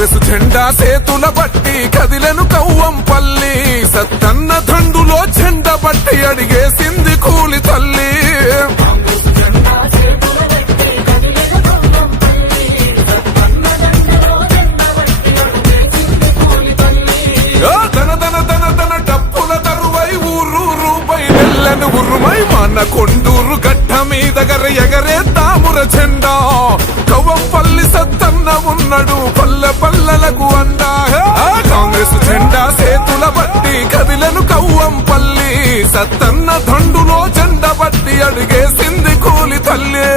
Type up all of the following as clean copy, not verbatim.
కాంగ్రెస్ జెండా సేతుల బట్టి కదిలెను కవ్వంపల్లి సత్తన్న దండులో జెండ బట్టి అడిగేసింది కూలి తల్లి డప్పుల తరువై ఊరూరు బయలెల్లను ఉరుమై మన కొండూరు గడ్డ మీద ఎగరే తాముర జెండా కవ్వంపల్లి సత్తన్న ఉన్నాడు పల్లె పల్లెలకు అండా కాంగ్రెస్ జెండా సేతుల బట్టి కదిలెను కవ్వంపల్లి సత్తన్న దండులో జెండ బట్టి అడిగేసింది కూలి తల్లి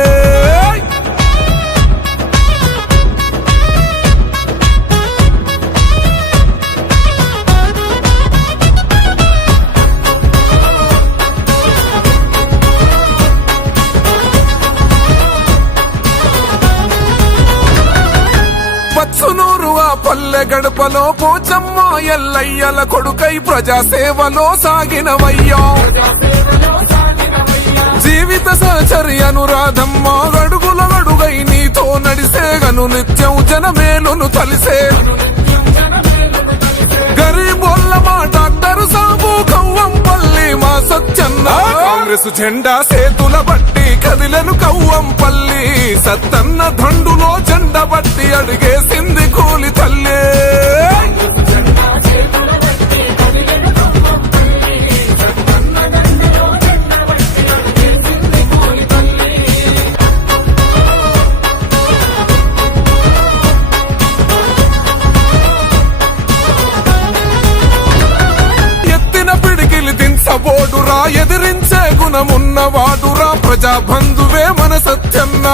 పచ్చునూరు ఆ పల్లె గడపలో పోచమ్మ ఎల్లయ్యల కొడుకై ప్రజాసేవలో సాగినవయ్యా జీవిత సహచరి అనురాధమ్మ గడుగుల గడుగై నీతో నడిసేగను నిత్యం జనమేలును తలిసే గరీబోళ్ళ మా డాక్టర్ సాబు కవ్వంపల్లి మా సత్యన్న కాంగ్రెస్ జెండా సేతుల బట్టి కదిలెను కవ్వంపల్లి సత్తన్న దండులో జెండ బట్టి అడిగేసింది కూలి తల్లి బోడురా ఎదిరించే గుణమున్నవాడురా ప్రజాబంధువే మన సత్యన్న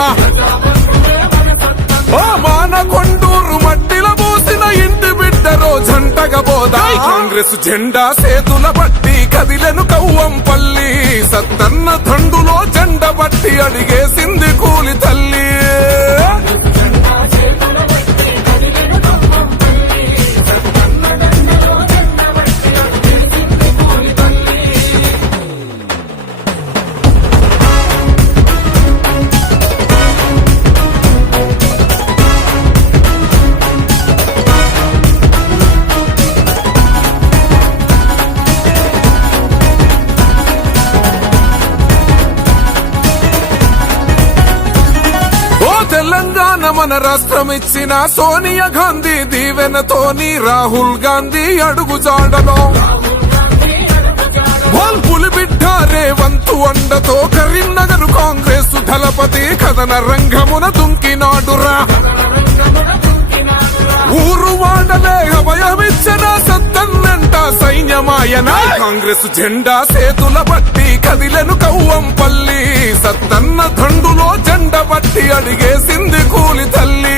మాన కొండూరు మట్టిల పోసిన ఇంటి బిడ్డరో జంటగా బోదా కాంగ్రెస్ జెండా సేతుల బట్టి కదిలెను కవ్వంపల్లి సత్తన్న దండులో జెండ బట్టి అడిగేసింది కూలి తల్లి తెలంగాణ మన రాష్ట్రం ఇచ్చిన సోనియా గాంధీ దీవెనతోని రాహుల్ గాంధీ అడుగుజాడలో పులిబిడ్డ రేవంతు అండతో కరీంనగర్ కాంగ్రెస్ దళపతి కథన రంగమున దుంకినాడురా ఊరు వాడలే అభయమిచ్చిన సత్తన్నంట సైన్యమాయన కాంగ్రెస్ జెండా సేతుల బట్టి కదిలెను కవ్వంపల్లి సత్తన్న దండులో జెండ బట్టి అడిగేసింది కూలి తల్లి